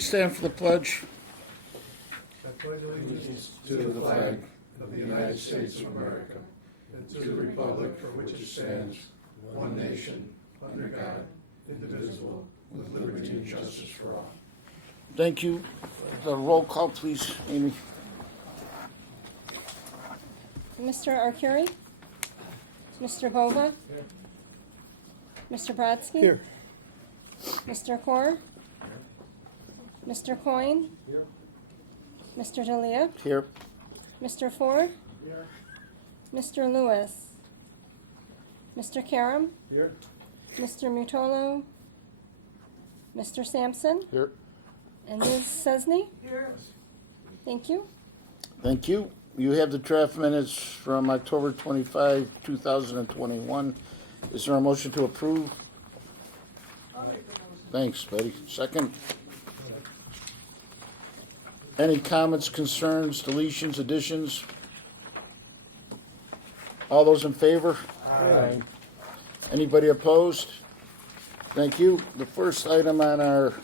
please stand for the pledge? I pledge allegiance To the flag of the United States of America and to the republic for which it stands, one nation, under God, indivisible, with liberty and justice for all. Thank you. The roll call, please, Amy. Mr. Arcuri? Mr. Bova? Mr. Brodsky? Here. Mr. Kaur? Mr. Coyne? Mr. Dalia? Here. Mr. Ford? Mr. Lewis? Mr. Karam? Here. Mr. Mutolo? Mr. Sampson? Here. And Ms. Sesney? Thank you. Thank you. You have the draft minutes from October 25, 2021. Is there a motion to approve? Thanks, Betty. Second. Any comments, concerns, deletions, additions? All those in favor? Aye. Anybody opposed? Thank you. The first item on our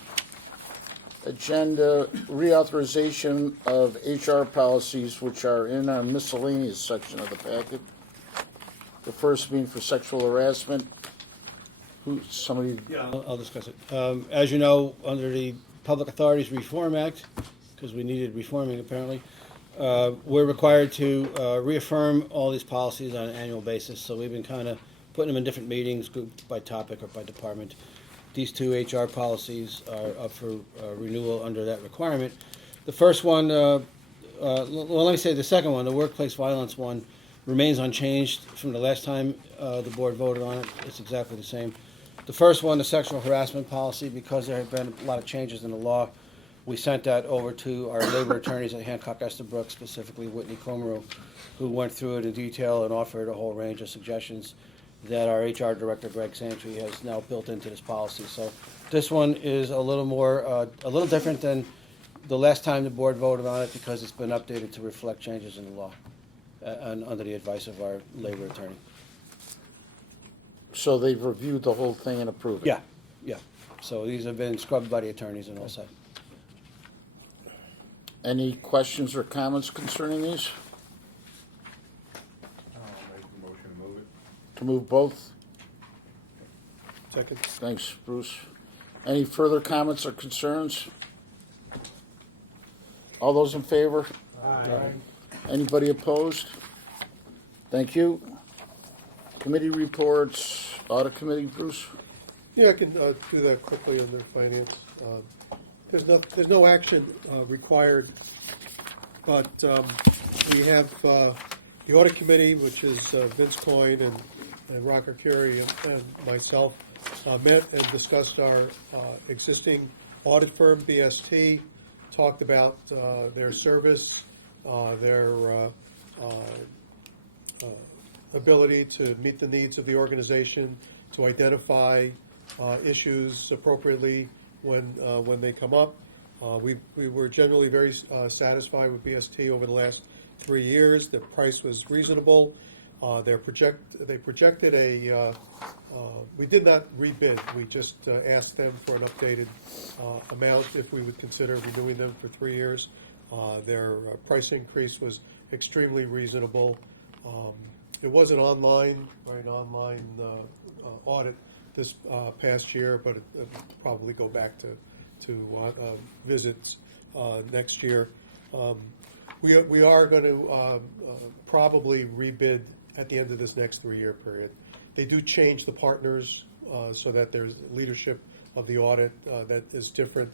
agenda, reauthorization of HR policies, which are in our miscellaneous section of the packet. The first being for sexual harassment. Somebody? Yeah, I'll discuss it. As you know, under the Public Authorities Reform Act, because we needed reforming apparently, we're required to reaffirm all these policies on an annual basis. So we've been kind of putting them in different meetings, grouped by topic or by department. These two HR policies are up for renewal under that requirement. The first one, well, let me say the second one, the workplace violence one, remains unchanged from the last time the board voted on it. It's exactly the same. The first one, the sexual harassment policy, because there have been a lot of changes in the law, we sent that over to our labor attorneys at Hancock Estabrook, specifically Whitney Comereau, who went through it in detail and offered a whole range of suggestions that our HR director, Greg Santry, has now built into this policy. So this one is a little more, a little different than the last time the board voted on it because it's been updated to reflect changes in the law and under the advice of our labor attorney. So they've reviewed the whole thing and approved it? Yeah, yeah. So these have been scrubbed by the attorneys and all set. Any questions or comments concerning these? I'll make the motion to move it. To move both? Second. Thanks, Bruce. Any further comments or concerns? All those in favor? Aye. Anybody opposed? Thank you. Committee reports, audit committee, Bruce? Yeah, I can do that quickly under finance. There's no action required, but we have the audit committee, which is Vince Coyne and Rocker Curie and myself, met and discussed our existing audit firm, BST, talked about their service, their ability to meet the needs of the organization, to identify issues appropriately when they come up. We were generally very satisfied with BST over the last 3 years. The price was reasonable. They projected a. We did not rebid. We just asked them for an updated amount if we would consider renewing them for 3 years. Their price increase was extremely reasonable. It was an online audit this past year, but it'll probably go back to visits next year. We are going to probably rebid at the end of this next 3-year period. They do change the partners so that there's leadership of the audit that is different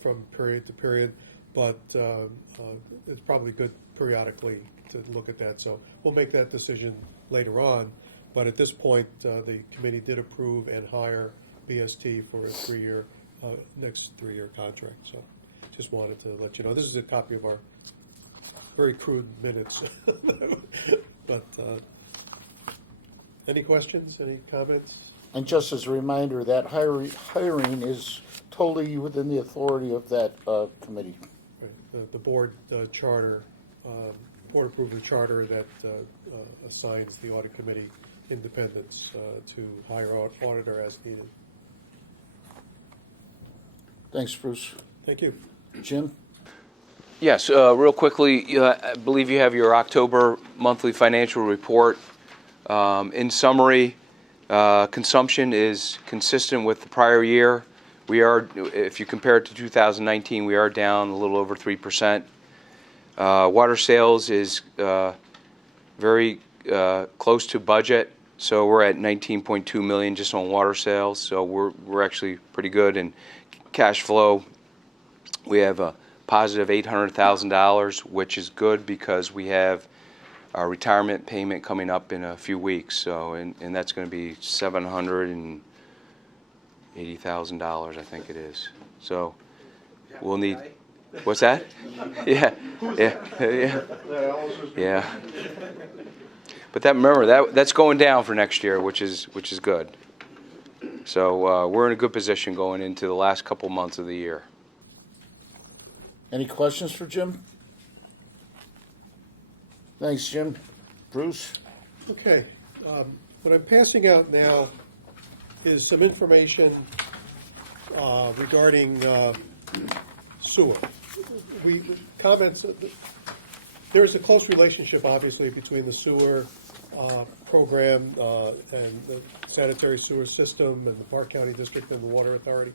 from period to period, but it's probably good periodically to look at that. So we'll make that decision later on. But at this point, the committee did approve and hire BST for a next 3-year contract. So just wanted to let you know. This is a copy of our very crude minutes. But any questions, any comments? And just as a reminder, that hiring is totally within the authority of that committee. Right. The board charter, board approved a charter that assigns the audit committee independence to hire auditor as needed. Thanks, Bruce. Thank you. Jim? Yes, real quickly, I believe you have your October monthly financial report. In summary, consumption is consistent with the prior year. We are, if you compare it to 2019, we are down a little over 3%. Water sales is very close to budget, so we're at 19.2 million just on water sales. So we're actually pretty good. And cash flow, we have a positive $800,000, which is good because we have our retirement payment coming up in a few weeks. So and that's going to be $780,000, I think it is. So we'll need. What's that? Yeah. But remember that's going down for next year, which is good. So we're in a good position going into the last couple months of the year. Any questions for Jim? Thanks, Jim. Bruce? Okay. What I'm passing out now is some information regarding sewer. There is a close relationship, obviously, between the sewer program and the sanitary sewer system and the Park County District and the Water Authority.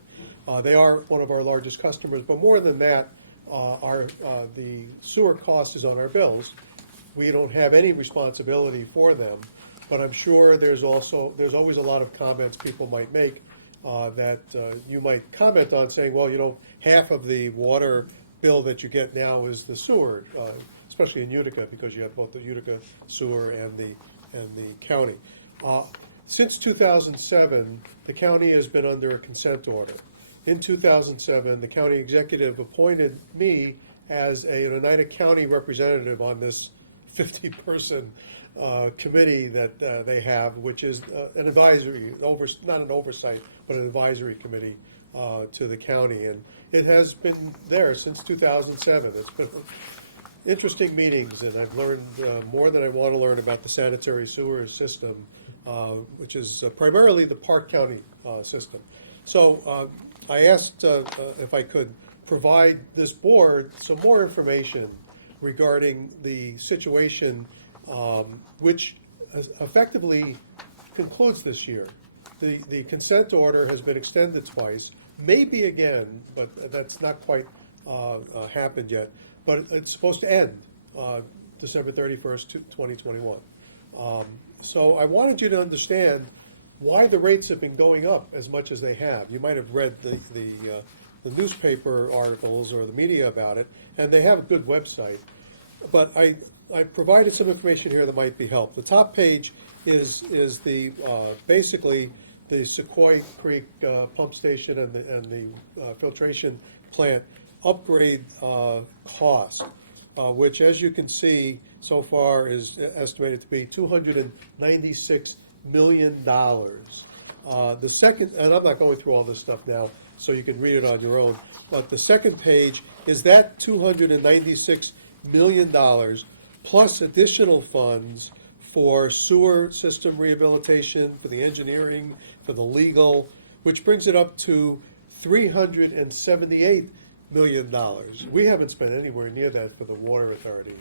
They are one of our largest customers, but more than that, the sewer cost is on our bills. We don't have any responsibility for them, but I'm sure there's always a lot of comments people might make that you might comment on, saying, well, half of the water bill that you get now is the sewer, especially in Utica, because you have both the Utica sewer and the county. Since 2007, the county has been under a consent order. In 2007, the county executive appointed me as an Oneida County representative on this 50-person committee that they have, which is an advisory, not an oversight, but an advisory committee to the county. And it has been there since 2007. It's been interesting meetings, and I've learned more than I want to learn about the sanitary sewer system, which is primarily the Park County system. So I asked if I could provide this board some more information regarding the situation, which effectively concludes this year. The consent order has been extended twice, maybe again, but that's not quite happened yet. But it's supposed to end December 31st, 2021. So I wanted you to understand why the rates have been going up as much as they have. You might have read the newspaper articles or the media about it, and they have a good website. But I provided some information here that might be helpful. The top page is the basically the Sequoia Creek pump station and the filtration plant upgrade cost, which, as you can see, so far is estimated to be $296 million. The second, and I'm not going through all this stuff now, so you can read it on your own, but the second page is that $296 million plus additional funds for sewer system rehabilitation, for the engineering, for the legal, which brings it up to $378 million. We haven't spent anywhere near that for the Water Authority.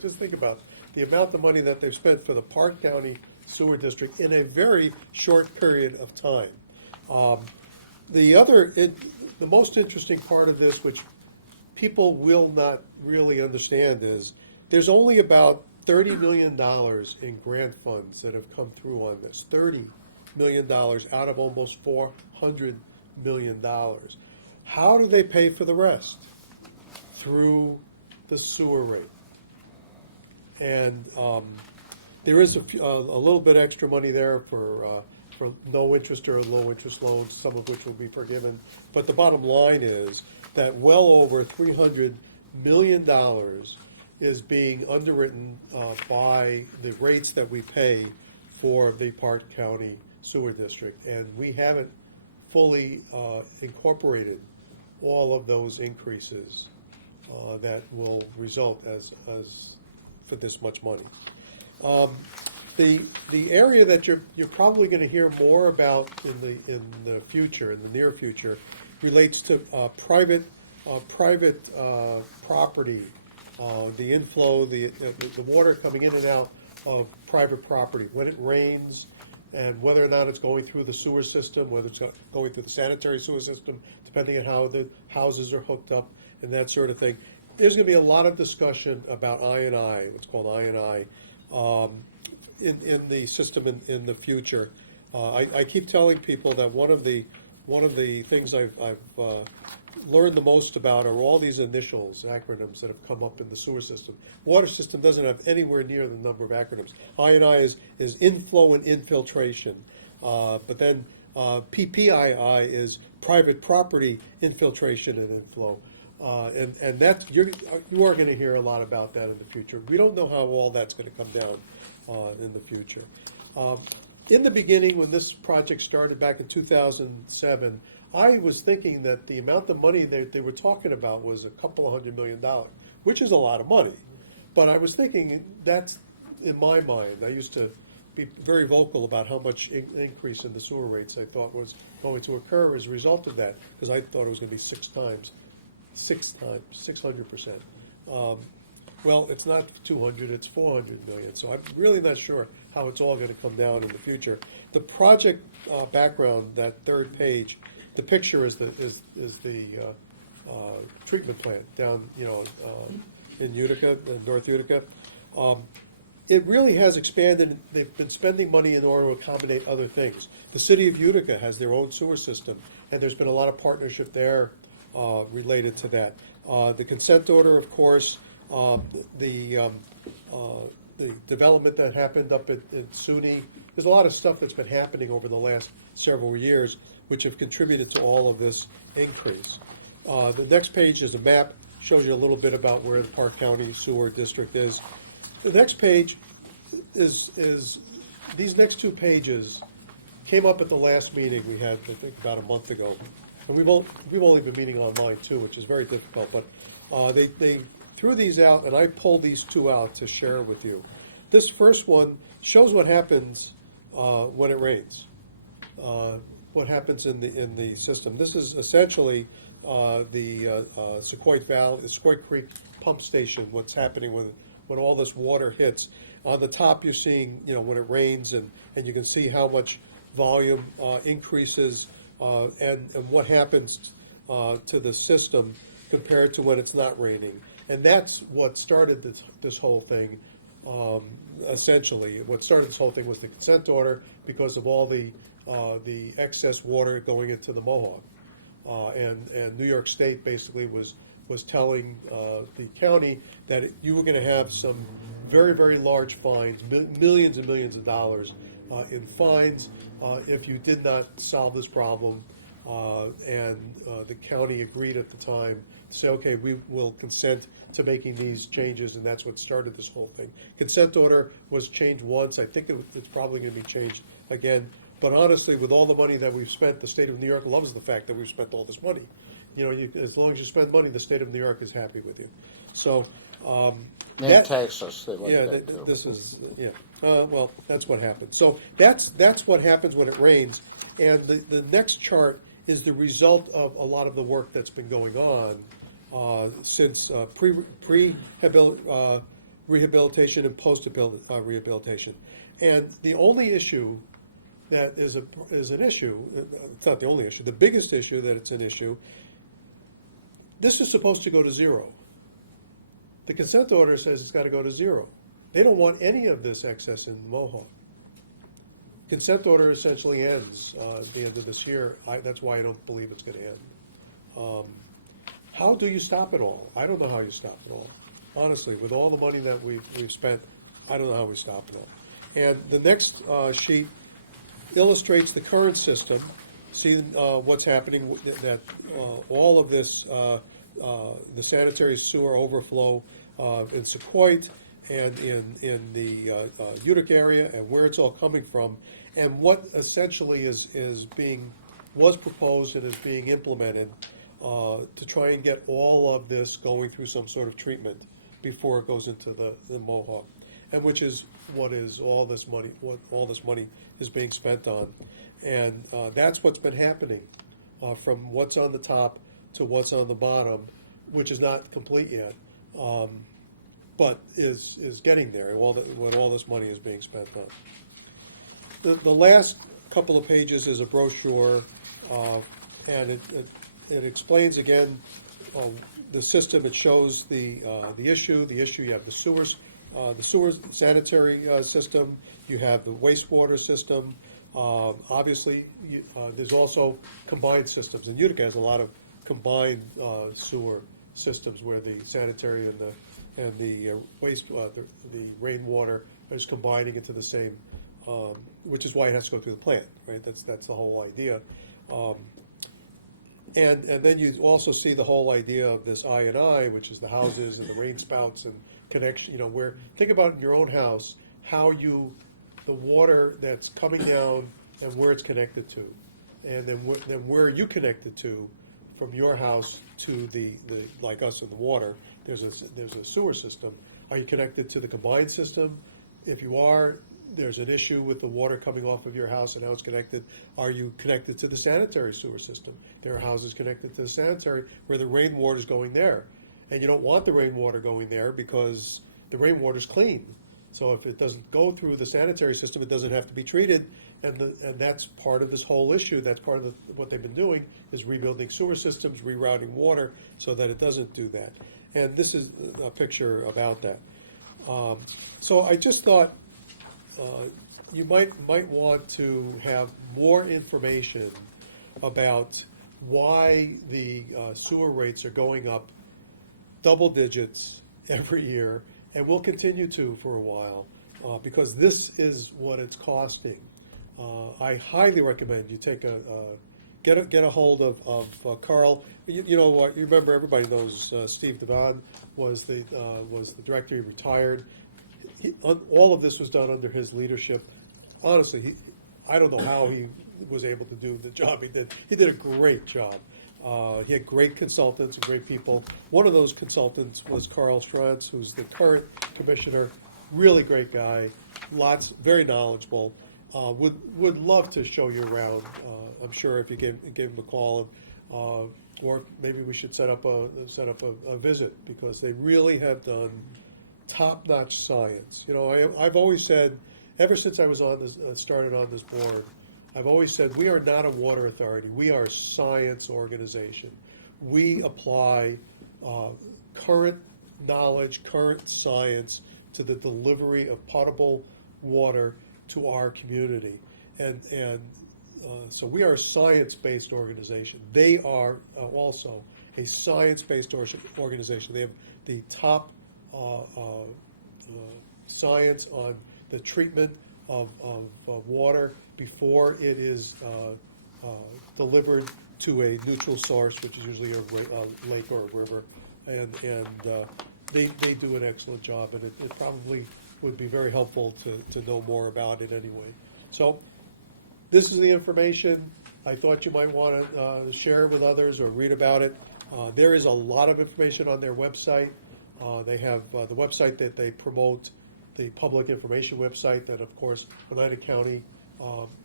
Just think about the amount of money that they've spent for the Park County Sewer District in a very short period of time. The most interesting part of this, which people will not really understand, is there's only about $30 million in grant funds that have come through on this. $30 million out of almost $400 million. How do they pay for the rest? Through the sewer rate. And there is a little bit extra money there for no interest or low interest loans, some of which will be forgiven. But the bottom line is that well over $300 million is being underwritten by the rates that we pay for the Park County Sewer District. And we haven't fully incorporated all of those increases that will result as for this much money. The area that you're probably going to hear more about in the future, in the near future, relates to private property, the inflow, the water coming in and out of private property when it rains, and whether or not it's going through the sewer system, whether it's going through the sanitary sewer system, depending on how the houses are hooked up and that sort of thing. There's going to be a lot of discussion about I&I, what's called I&I, in the system in the future. I keep telling people that one of the things I've learned the most about are all these initials, acronyms that have come up in the sewer system. Water system doesn't have anywhere near the number of acronyms. I&I is inflow and infiltration, but then PPII is private property infiltration and inflow. And that you are going to hear a lot about that in the future. We don't know how all that's going to come down in the future. In the beginning, when this project started back in 2007, I was thinking that the amount of money they were talking about was a couple of $100 million, which is a lot of money. But I was thinking that's in my mind. I used to be very vocal about how much increase in the sewer rates I thought was going to occur as a result of that, because I thought it was going to be 600%. Well, it's not 200, it's 400 million. So I'm really not sure how it's all going to come down in the future. The project background, that third page, the picture is the treatment plant down, in Utica, North Utica. It really has expanded. They've been spending money in order to accommodate other things. The city of Utica has their own sewer system, and there's been a lot of partnership there related to that. The consent order, of course, the development that happened up at SUNY. There's a lot of stuff that's been happening over the last several years, which have contributed to all of this increase. The next page is a map, shows you a little bit about where the Park County Sewer District is. The next page is these next two pages came up at the last meeting we had, I think, about a month ago. And we've only been meeting online too, which is very difficult. But they threw these out, and I pulled these two out to share with you. This first one shows what happens when it rains. What happens in the system. This is essentially the Sequoia Creek pump station. What's happening when all this water hits. On the top, you're seeing when it rains, and you can see how much volume increases. And what happens to the system compared to when it's not raining. And that's what started this whole thing, essentially. What started this whole thing was the consent order because of all the excess water going into the Mohawk. And New York State basically was telling the county that you were going to have some very, very large fines, millions and millions of dollars in fines if you did not solve this problem. And the county agreed at the time to say, okay, we will consent to making these changes, and that's what started this whole thing. Consent order was changed once. I think it's probably going to be changed again. But honestly, with all the money that we've spent, the state of New York loves the fact that we've spent all this money. As long as you spend money, the state of New York is happy with you. So And tax us, they like yeah, that too. this is well, that's what happens. So that's what happens when it rains. And the next chart is the result of a lot of the work that's been going on since rehabilitation and post-rehabilitation. And the only issue that is an issue, it's not the only issue, the biggest issue that it's an issue, this is supposed to go to zero. The consent order says it's got to go to zero. They don't want any of this excess in Mohawk. Consent order essentially ends at the end of this year. That's why I don't believe it's going to end. How do you stop it all? I don't know how you stop it all. Honestly, with all the money that we've spent, I don't know how we stop it all. And the next sheet illustrates the current system. See what's happening, that all of this, the sanitary sewer overflow in Sequoia and in the Utica area, and where it's all coming from, and what essentially was proposed and is being implemented to try and get all of this going through some sort of treatment before it goes into the Mohawk, and which is what all this money is being spent on, and that's what's been happening from what's on the top to what's on the bottom, which is not complete yet, but is getting there when all this money is being spent on. The last couple of pages is a brochure, and it explains again the system. It shows the issue. The issue, you have the sewer sanitary system. You have the wastewater system. Obviously, there's also combined systems, and Utica has a lot of combined sewer systems where the sanitary and the waste, the rainwater is combining into the same, which is why it has to go through the plant, right? That's the whole idea. And then you also see the whole idea of this I&I, which is the houses and the rain spouts and connection. You know, where think about in your own house how the water that's coming down and where it's connected to, and then where are you connected to from your house to the like us in the water. There's a sewer system. Are you connected to the combined system? If you are, there's an issue with the water coming off of your house and how it's connected. Are you connected to the sanitary sewer system? There are houses connected to the sanitary where the rainwater is going there. And you don't want the rainwater going there because the rainwater is clean. So if it doesn't go through the sanitary system, it doesn't have to be treated. And that's part of this whole issue. That's part of what they've been doing is rebuilding sewer systems, rerouting water so that it doesn't do that. And this is a picture about that. So I just thought you might want to have more information about why the sewer rates are going up double digits every year, and will continue to for a while, because this is what it's costing. I highly recommend you take get a hold of Carl. You know what? You remember, everybody knows Steve Devon was the director. He retired. All of this was done under his leadership. Honestly, I don't know how he was able to do the job he did. He did a great job. He had great consultants and great people. One of those consultants was Carl Strantz, who's the current commissioner. Really great guy, very knowledgeable. Would love to show you around. I'm sure if you gave him a call, or maybe we should set up a visit, because they really have done top-notch science. You know, I've always said, ever since I was started on this board, I've always said we are not a water authority. We are a science organization. We apply current knowledge, current science to the delivery of potable water to our community. And so we are a science-based organization. They are also a science-based organization. They have the top science on the treatment of water before it is delivered to a neutral source, which is usually a lake or a river. And they do an excellent job, and it probably would be very helpful to know more about it anyway. So this is the information. I thought you might want to share it with others or read about it. There is a lot of information on their website. They have the website that they promote, the public information website that, of course, Oneida County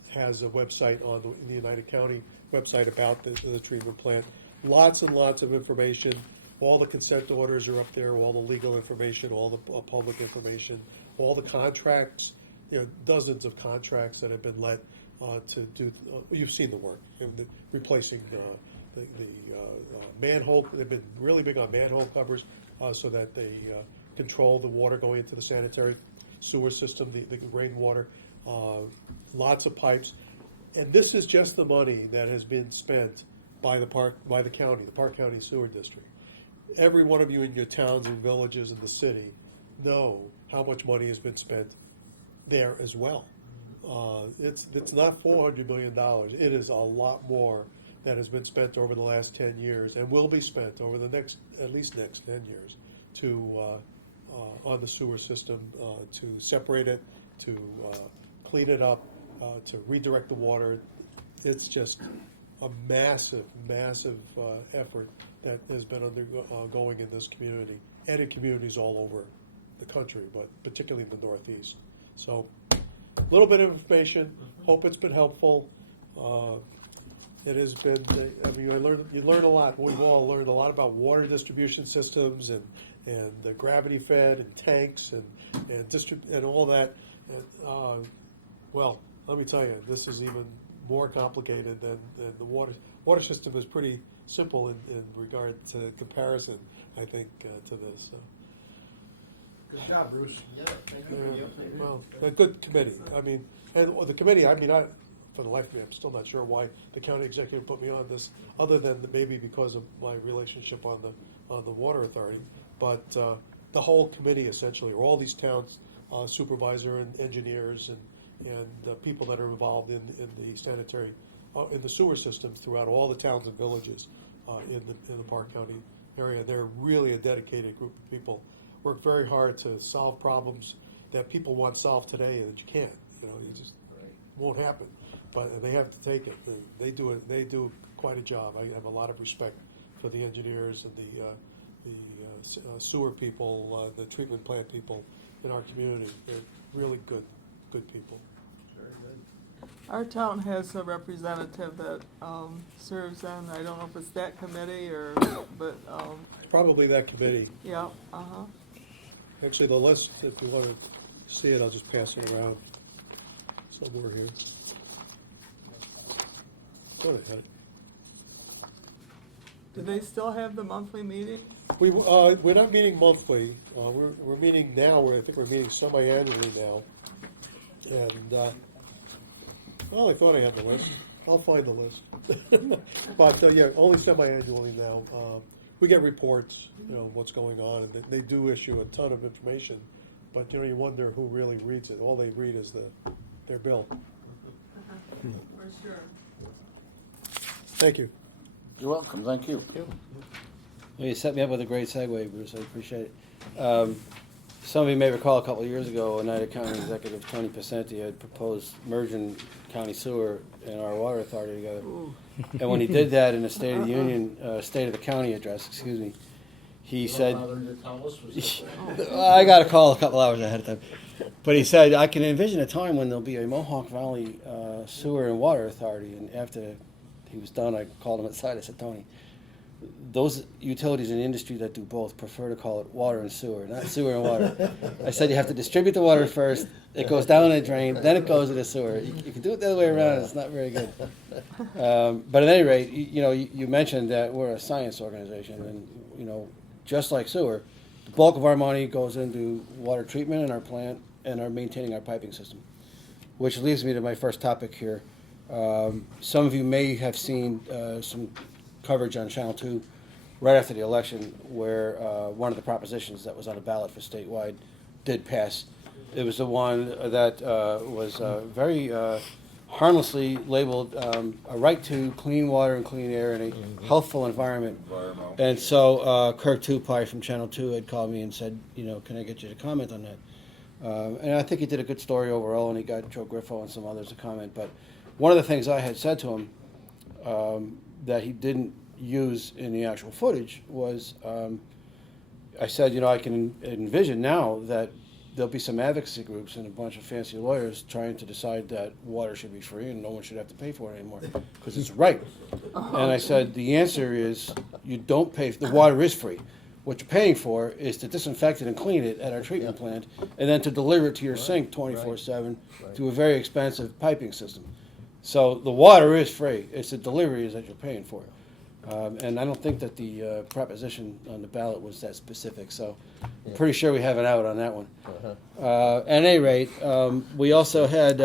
has a website on the United County website about the treatment plant. Lots and lots of information. All the consent orders are up there, all the legal information, all the public information, all the contracts, dozens of contracts that have been let to do. You've seen the work, replacing the manhole. They've been really big on manhole covers so that they control the water going into the sanitary sewer system, the rainwater. Lots of pipes, and this is just the money that has been spent by the Park County Sewer District. Every one of you in your towns and villages in the city know how much money has been spent there as well. It's not $400 million. It is a lot more that has been spent over the last 10 years and will be spent over the next 10 years on the sewer system, to separate it, to clean it up, to redirect the water. It's just a massive, massive effort that has been undergoing in this community and in communities all over the country, but particularly in the Northeast. So, a little bit of information. Hope it's been helpful. It has been, I mean, you learn a lot. We've all learned a lot about water distribution systems and gravity fed and tanks and all that. And, well, let me tell you, this is even more complicated than the water system is pretty simple in regard to comparison, I think, to this. So. Good job, Bruce. Yeah, thank you for the update. Well, a good committee. I mean, and the committee, I mean, for the life of me, I'm still not sure why the county executive put me on this, other than maybe because of my relationship on the water authority. But the whole committee essentially, or all these towns supervisor and engineers and people that are involved in the sanitary, in the sewer systems throughout all the towns and villages in the Park County area. They're really a dedicated group of people. Work very hard to solve problems that people want solved today that you can't. You know, you just won't happen. But they have to take it. They do it. They do quite a job. I have a lot of respect for the engineers and the sewer people, the treatment plant people in our community. They're really good people. Very good. Our town has a representative that serves on, I don't know if it's that committee or, but, It's probably that committee. yeah, uh-huh. Actually, the list, if you want to see it, I'll just pass it around somewhere here. Go ahead. Do they still have the monthly meeting? We're not meeting monthly. We're meeting now. I think we're meeting semi-annually now. And well, I thought I had the list. I'll find the list. But yeah, only semi-annually now. We get reports, you know, what's going on, and they do issue a ton of information. But you know, you wonder who really reads it. All they read is their bill. For sure. Thank you. You're welcome, thank you. Well, you set me up with a great segue, Bruce. I appreciate it. Some of you may recall a couple of years ago, Oneida County Executive Tony Pacenti had proposed merging county sewer and our water authority together. Ooh. And when he did that in the State of the Union, State of the County address, excuse me, he said, I got a call a couple hours ahead of time. But he said, I can envision a time when there'll be a Mohawk Valley sewer and water authority. And after he was done, I called him aside. I said, Tony, those utilities in the industry that do both prefer to call it water and sewer, not sewer and water. I said you have to distribute the water first. It goes down a drain, then it goes to the sewer. You can do it the other way around. It's not very good. But at any rate, you mentioned that we're a science organization, and just like sewer, the bulk of our money goes into water treatment in our plant and our maintaining our piping system, which leads me to my first topic here. Some of you may have seen some coverage on Channel 2 right after the election where one of the propositions that was on the ballot for statewide did pass. It was the one that was very harmlessly labeled a right to clean water and clean air in a healthful environment. And so Kirk Tupie from Channel 2 had called me and said, can I get you to comment on that? And I think he did a good story overall, and he got Joe Griffo and some others to comment. But one of the things I had said to him that he didn't use in the actual footage was, I said, I can envision now that there'll be some advocacy groups and a bunch of fancy lawyers trying to decide that water should be free and no one should have to pay for it anymore because it's right. And I said, the answer is you don't pay, the water is free. What you're paying for is to disinfect it and clean it at our treatment plant and then to deliver it to your sink 24/7 through a very expensive piping system. So the water is free. It's the delivery that you're paying for. And I don't think that the proposition on the ballot was that specific. So I'm pretty sure we have an out on that one. At any rate, we also had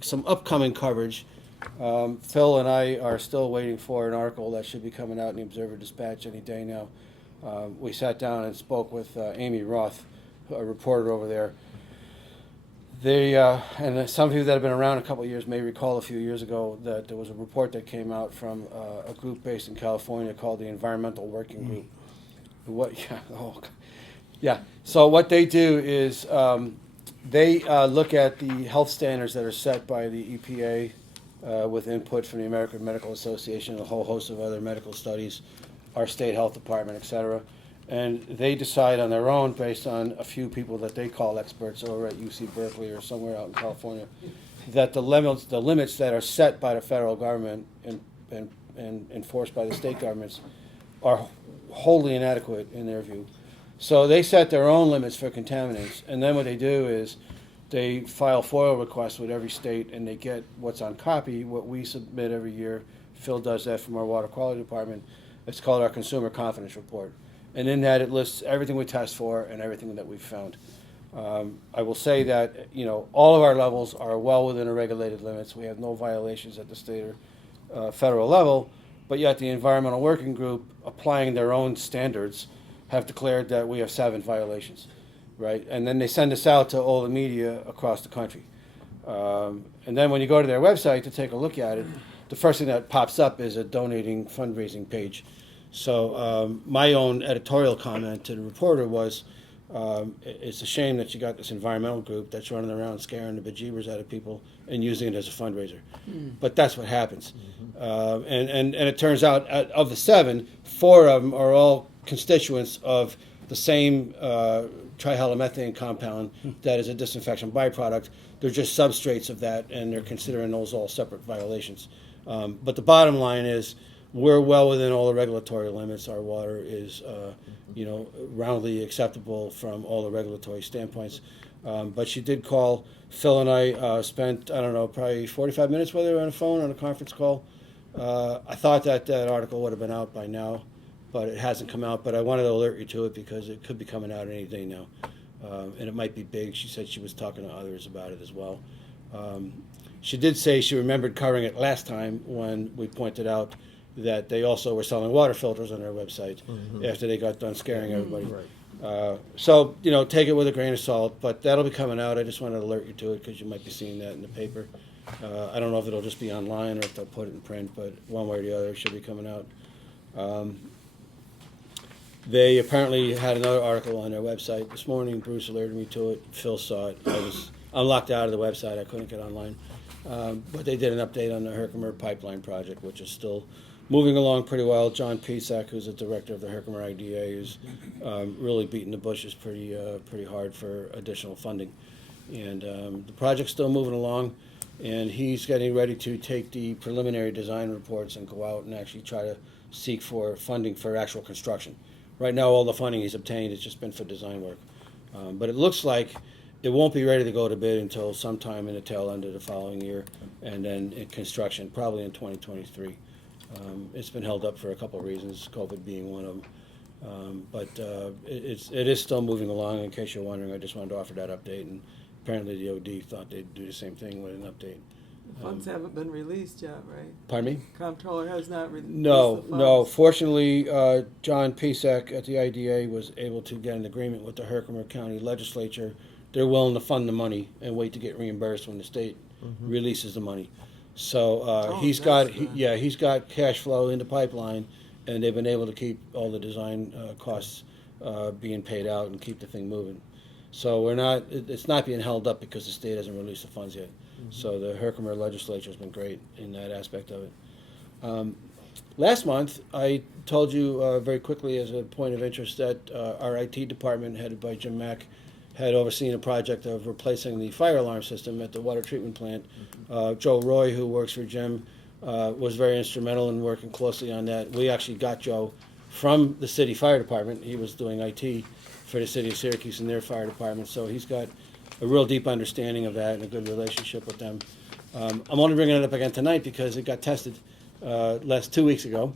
some upcoming coverage. Phil and I are still waiting for an article that should be coming out in the Observer-Dispatch any day now. We sat down and spoke with Amy Roth, a reporter over there. And some of you that have been around a couple of years may recall a few years ago that there was a report that came out from a group based in California called the Environmental Working Group. So what they do is they look at the health standards that are set by the EPA with input from the American Medical Association and a whole host of other medical studies, our state health department, et cetera. And they decide on their own, based on a few people that they call experts over at UC Berkeley or somewhere out in California, that the limits that are set by the federal government and enforced by the state governments are wholly inadequate in their view. So they set their own limits for contaminants, and then what they do is they file FOIL requests with every state, and they get what's on copy, what we submit every year. Phil does that from our water quality department. It's called our Consumer Confidence Report. And in that, it lists everything we test for and everything that we've found. I will say that, all of our levels are well within our regulated limits. We have no violations at the state or federal level, but yet the Environmental Working Group, applying their own standards, have declared that we have 7 violations, right? And then they send us out to all the media across the country. And then when you go to their website to take a look at it, the first thing that pops up is a donating fundraising page. So my own editorial comment to the reporter was, it's a shame that you got this environmental group that's running around scaring the bejeebers out of people and using it as a fundraiser. But that's what happens. And it turns out, of the 7, 4 of them are all constituents of the same trihalomethane compound that is a disinfection byproduct. They're just substrates of that, and they're considering those all separate violations. But the bottom line is, we're well within all the regulatory limits. Our water is, roundly acceptable from all the regulatory standpoints. But she did call. Phil and I spent, probably 45 minutes with her on the phone on a conference call. I thought that article would have been out by now, but it hasn't come out. But I wanted to alert you to it because it could be coming out any day now. And it might be big. She said she was talking to others about it as well. She did say she remembered covering it last time when we pointed out that they also were selling water filters on their website after they got done scaring everybody. So, take it with a grain of salt, but that'll be coming out. I just wanted to alert you to it because you might be seeing that in the paper. I don't know if it'll just be online or if they'll put it in print, but one way or the other, it should be coming out. They apparently had another article on their website this morning. Bruce alerted me to it. Phil saw it. I'm locked out of the website. I couldn't get online. But they did an update on the Herkimer Pipeline project, which is still moving along pretty well. John Pisak, who's the director of the Herkimer IDA, is really beating the bushes pretty hard for additional funding. And the project's still moving along, and he's getting ready to take the preliminary design reports and go out and actually try to seek for funding for actual construction. Right now, all the funding he's obtained has just been for design work. But it looks like it won't be ready to go to bid until sometime in the tail end of the following year, and then in construction, probably in 2023. It's been held up for a couple of reasons, COVID being one of them. But it is still moving along. In case you're wondering, I just wanted to offer that update. And apparently the OD thought they'd do the same thing with an update. Funds haven't been released yet, right? Pardon me? Comptroller has not released the No. funds. Fortunately, John Pisak at the IDA was able to get an agreement with the Herkimer County Legislature. They're willing to fund the money and wait to get reimbursed when the state releases the money. So he's got cash flow in the pipeline, and they've been able to keep all the design costs being paid out and keep the thing moving. So it's not being held up because the state hasn't released the funds yet. So the Herkimer legislature has been great in that aspect of it. Last month, I told you very quickly as a point of interest that our IT department, headed by Jim Mack, had overseen a project of replacing the fire alarm system at the water treatment plant. Joe Roy, who works for Jim, was very instrumental in working closely on that. We actually got Joe from the city fire department. He was doing IT for the city of Syracuse and their fire department, so he's got a real deep understanding of that and a good relationship with them. I'm only bringing it up again tonight because it got tested 2 weeks ago.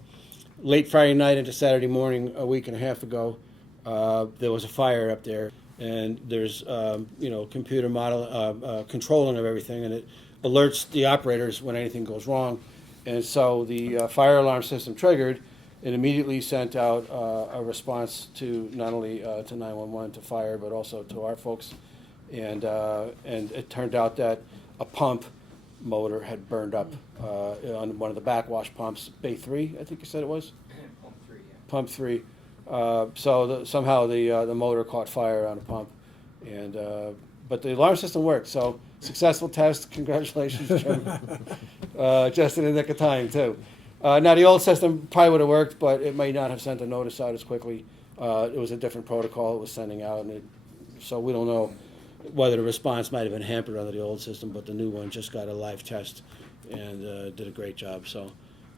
Late Friday night into Saturday morning, a week and a half ago, there was a fire up there. And there's, computer model controlling of everything, and it alerts the operators when anything goes wrong. And so the fire alarm system triggered. It immediately sent out a response to not only to 911, to fire, but also to our folks. And it turned out that a pump motor had burned up on one of the backwash pumps, Bay 3, I think you said it was? Pump 3. Somehow the motor caught fire on a pump, but the alarm system worked. So successful test. Congratulations, Jim. Just in the nick of time too. Now the old system probably would have worked, but it may not have sent a notice out as quickly. It was a different protocol it was sending out, so we don't know whether the response might have been hampered under the old system. But the new one just got a live test and did a great job. So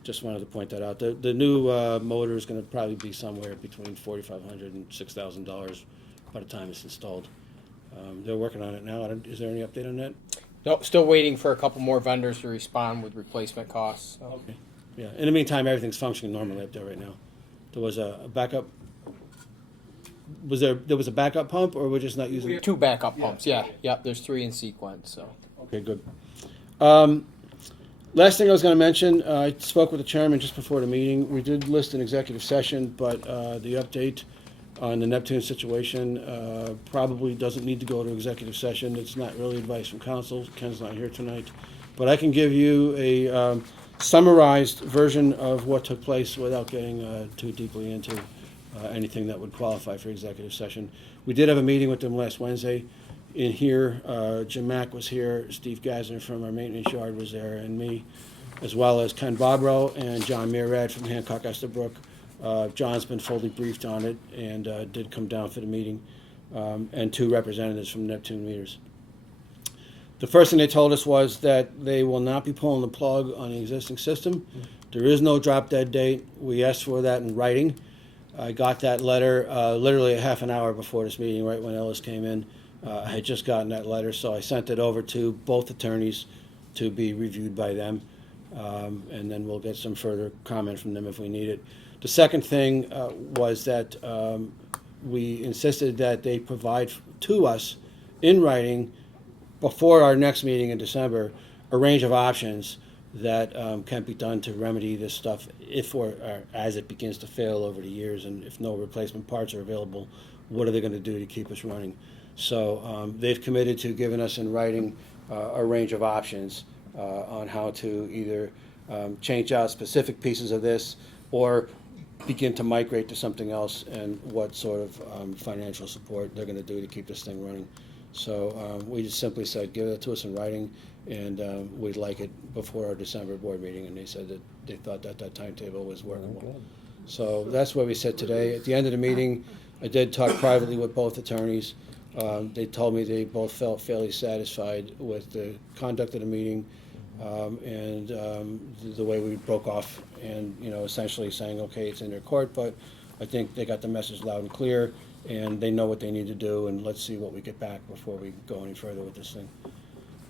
Just wanted to point that out. The new motor is going to probably be somewhere between $4,500 and $6,000 by the time it's installed. They're working on it now. Is there any update on that? Nope, still waiting for a couple more vendors to respond with replacement costs. So. Okay. Yeah. In the meantime, everything's functioning normally up there right now. There was a backup. There was a backup pump, or we're just not using it? 2 backup pumps, yeah. Yep, there's 3 in sequence, so. Okay, good. Last thing I was going to mention, I spoke with the chairman just before the meeting. We did list an executive session, but the update on the Neptune situation probably doesn't need to go to executive session. It's not really advice from council. Ken's not here tonight. But I can give you a summarized version of what took place without getting too deeply into anything that would qualify for executive session. We did have a meeting with them last Wednesday. In here, Jim Mack was here, Steve Gassner from our maintenance yard was there, and me, as well as Ken Bobrow and John Mearad from Hancock Estabrook. John's been fully briefed on it and did come down for the meeting, and 2 representatives from Neptune Meters. The first thing they told us was that they will not be pulling the plug on the existing system. There is no drop dead date. We asked for that in writing. I got that letter literally a half an hour before this meeting, right when Ellis came in. I had just gotten that letter, so I sent it over to both attorneys to be reviewed by them, and then we'll get some further comment from them if we need it. The second thing was that we insisted that they provide to us in writing before our next meeting in December a range of options that can be done to remedy this stuff if or as it begins to fail over the years, and if no replacement parts are available, what are they going to do to keep us running? So they've committed to giving us in writing a range of options on how to either change out specific pieces of this or begin to migrate to something else, and what sort of financial support they're going to do to keep this thing running. So we just simply said, give it to us in writing, and we'd like it before our December board meeting, and they said that they thought that that timetable was workable. So that's where we sit today. At the end of the meeting, I did talk privately with both attorneys. They told me they both felt fairly satisfied with the conduct of the meeting, and the way we broke off, and essentially saying, okay, it's in their court, but I think they got the message loud and clear, and they know what they need to do, and let's see what we get back before we go any further with this thing.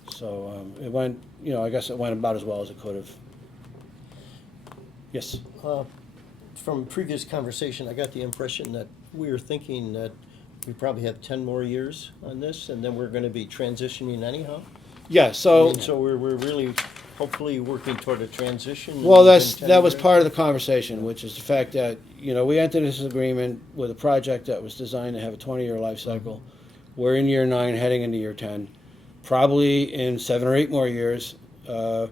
So it went, I guess it went about as well as it could have. Yes. From previous conversation, I got the impression that we were thinking that we probably have 10 more years on this, and then we're going to be transitioning anyhow. Yeah. So. So we're really hopefully working toward a transition. Well, within 10 that was years. part of the conversation, which is the fact that we entered this agreement with a project that was designed to have a 20-year life cycle. We're in year 9, heading into year 10. Probably in 7 or 8 more years, what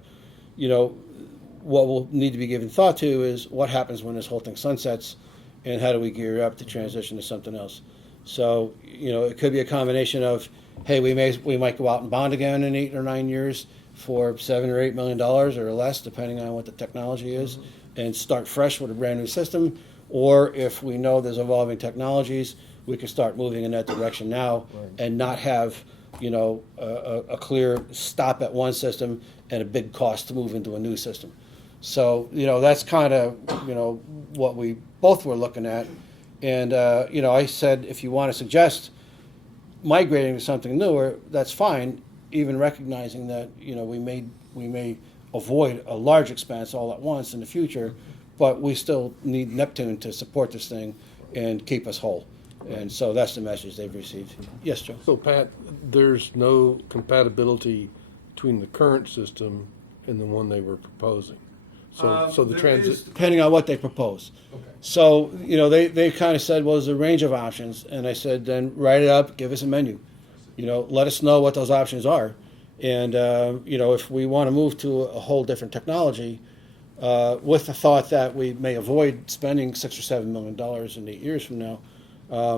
will need to be given thought to is what happens when this whole thing sunsets, and how do we gear up to transition to something else. So it could be a combination of, hey, we might go out and bond again in 8 or 9 years for $7 or $8 million or less, depending on what the technology is, and start fresh with a brand new system. Or if we know there's evolving technologies, we can start moving in that direction now, and not have a clear stop at one system and a big cost to move into a new system. So that's kind of what we both were looking at. And I said, if you want to suggest migrating to something newer, that's fine, even recognizing that we may avoid a large expense all at once in the future, but we still need Neptune to support this thing and keep us whole. And so that's the message they've received. Yes, Joe? So, Pat, there's no compatibility between the current system and the one they were proposing. So the transit. Depending on what they propose. Okay. So, they kind of said, well, there's a range of options. And I said, then write it up, give us a menu. Let us know what those options are. And, if we want to move to a whole different technology, with the thought that we may avoid spending $6 or $7 million in 8 years from now,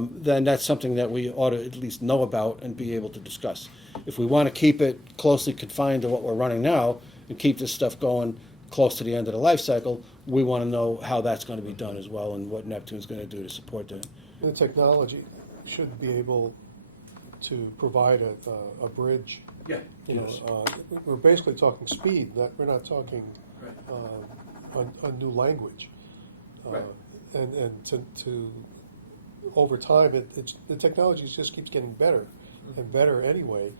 then that's something that we ought to at least know about and be able to discuss. If we want to keep it closely confined to what we're running now and keep this stuff going close to the end of the life cycle, we want to know how that's going to be done as well, and what Neptune's going to do to support that. The technology should be able to provide a bridge. Yeah. We're basically talking speed. That we're not talking a new language. Right. And to over time, the technology just keeps getting better and better anyway.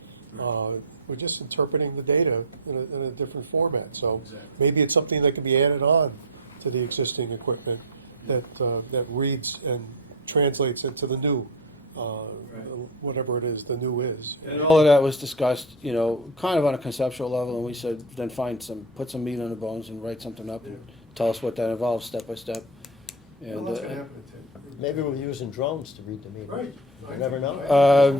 We're just interpreting the data in a different format. So maybe it's something that can be added on to the existing equipment that reads and translates into the new, whatever it is the new is. And all of that was discussed, you know, kind of on a conceptual level, and we said, then put some meat on the bones and write something up and tell us what that involves step by step. And Maybe we're using drones to read the meter. Right. You never know.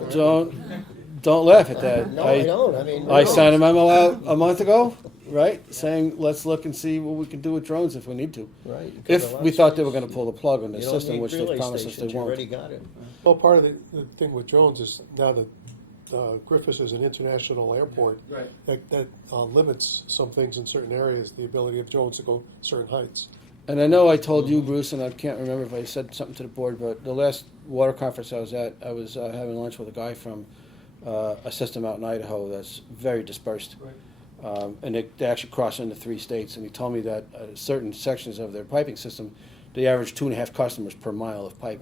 Don't laugh at that. No, I don't. I mean, I signed a memo out a month ago, right, saying let's look and see what we can do with drones if we need to. Right. you could If go we thought they were outside. going to pull the plug on the You don't system, need which they relay promised us they stations, you already won't. got it. Well, part of the thing with drones is now that Griffiths is an international airport, Right. that limits some things in certain areas, the ability of drones to go certain heights. And I know I told you, Bruce, and I can't remember if I said something to the board, but the last water conference I was at, I was having lunch with a guy from a system out in Idaho that's very dispersed. And they actually cross into 3 states, and he told me that certain sections of their piping system, they average 2.5 customers per mile of pipe.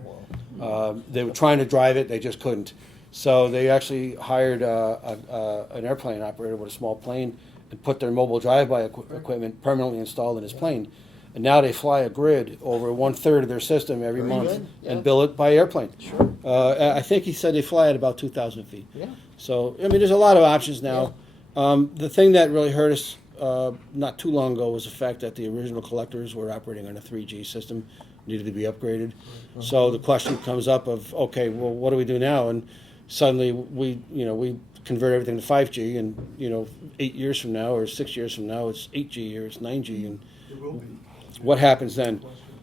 They were trying to drive it, they just couldn't. So they actually hired an airplane operator with a small plane and put their mobile drive-by equipment permanently installed in his plane. And now they fly a grid over 1/3 of their system every Very month good, yeah. and bill it by airplane. Sure. I think he said they fly at about 2,000 feet. Yeah. So, I mean, there's a lot of options now. The thing that really hurt us not too long ago was the fact that the original collectors were operating on a 3G system, needed to be upgraded. So the question comes up of, okay, well, what do we do now? And suddenly we convert everything to 5G, and 8 years from now or 6 years from now, it's 8G or it's 9G, and It will be. what happens then?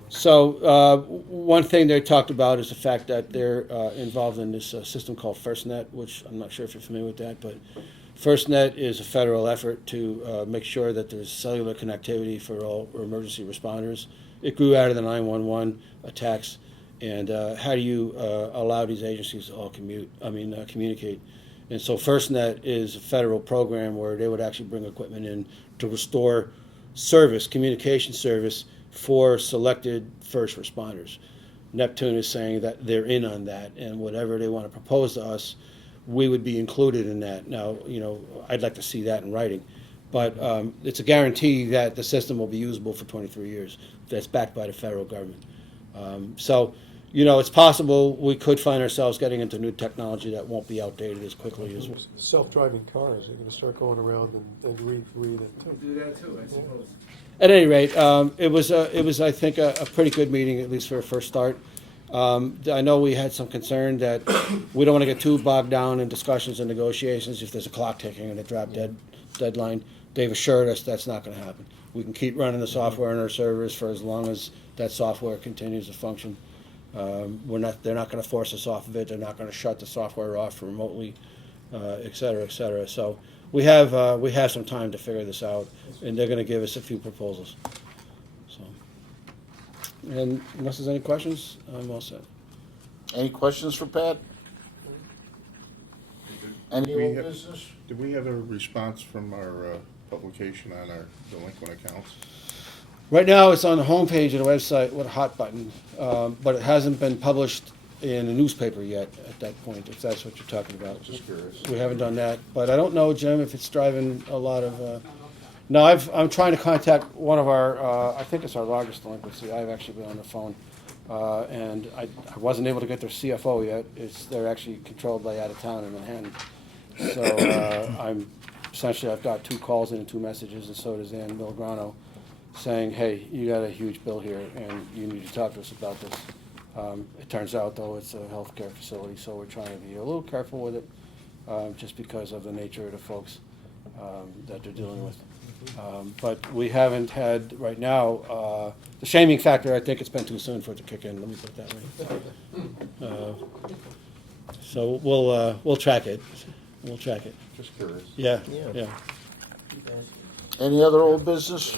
So one thing they talked about is the fact that they're involved in this system called FirstNet, which I'm not sure if you're familiar with that, but FirstNet is a federal effort to make sure that there's cellular connectivity for all emergency responders. It grew out of the 911 attacks, and how do you allow these agencies to all communicate? And so FirstNet is a federal program where they would actually bring equipment in to restore service, communication service for selected first responders. Neptune is saying that they're in on that, and whatever they want to propose to us, we would be included in that. Now, I'd like to see that in writing, but it's a guarantee that the system will be usable for 23 years. That's backed by the federal government. So, it's possible we could find ourselves getting into new technology that won't be outdated as quickly as. Self-driving cars, they're going to start going around and read it too. Do that too, I suppose. At any rate, it was I think a pretty good meeting, at least for a first start. I know we had some concern that we don't want to get too bogged down in discussions and negotiations if there's a clock ticking and a drop-dead deadline. They've assured us that's not going to happen. We can keep running the software on our servers for as long as that software continues to function. They're not going to force us off of it. They're not going to shut the software off remotely, et cetera, et cetera. So we have some time to figure this out, and they're going to give us a few proposals. So, and unless there's any questions, I'm all set. Any questions for Pat? Any We old have- business? Did we have a response from our publication on our delinquent accounts? Right now, it's on the homepage of the website with a hot button, but it hasn't been published in a newspaper yet at that point, if that's what you're talking about. Just curious. We haven't done that, but I don't know, Jim, if it's driving a lot of. No, I'm trying to contact one of our. I think it's our largest delinquency. I've actually been on the phone, and I wasn't able to get their CFO yet. They're actually controlled by out of town in Manhattan. So I've got 2 calls in and 2 messages, and so does Ann Milgrano, saying, "Hey, you got a huge bill here, and you need to talk to us about this." It turns out, though, it's a healthcare facility, so we're trying to be a little careful with it, just because of the nature of the folks that they're dealing with. But we haven't had, right now, the shaming factor, I think it's been too soon for it to kick in, let me put it that way. So we'll track it. We'll track it. Just curious. Yeah, Yeah. yeah. Any other old business?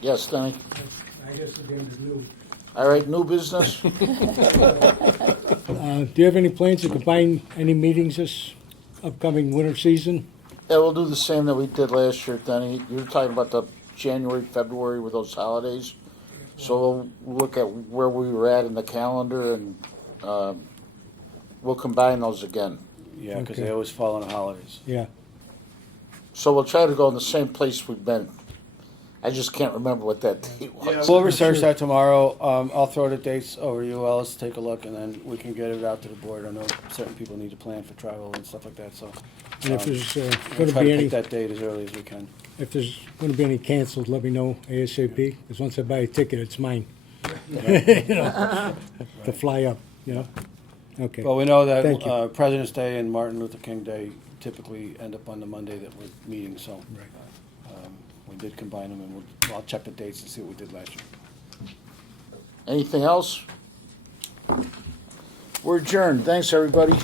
Yes, Danny? I guess again, the new. All right, new business? Do you have any plans to combine any meetings this upcoming winter season? Yeah, we'll do the same that we did last year, Danny. You were talking about the January, February with those holidays. So we'll look at where we were at in the calendar and we'll combine those again. Yeah, because Okay. they always fall on the holidays. Yeah. So we'll try to go in the same place we've been. I just can't remember what that date was. We'll research that tomorrow. I'll throw the dates over to you, Ellis, take a look, and then we can get it out to the board. I know certain people need to plan for travel and stuff like that, so. And if there's we'll going to try be to any, pick that date as early as we can. if there's going to be any canceled, let me know ASAP. Because once I buy a ticket, it's mine. You know, to fly up. You know. Okay. Well, we know that Thank you. President's Day and Martin Luther King Day typically end up on the Monday that we're meeting, so. Right. We did combine them, and I'll check the dates and see what we did last year. Anything else? We're adjourned. Thanks, everybody.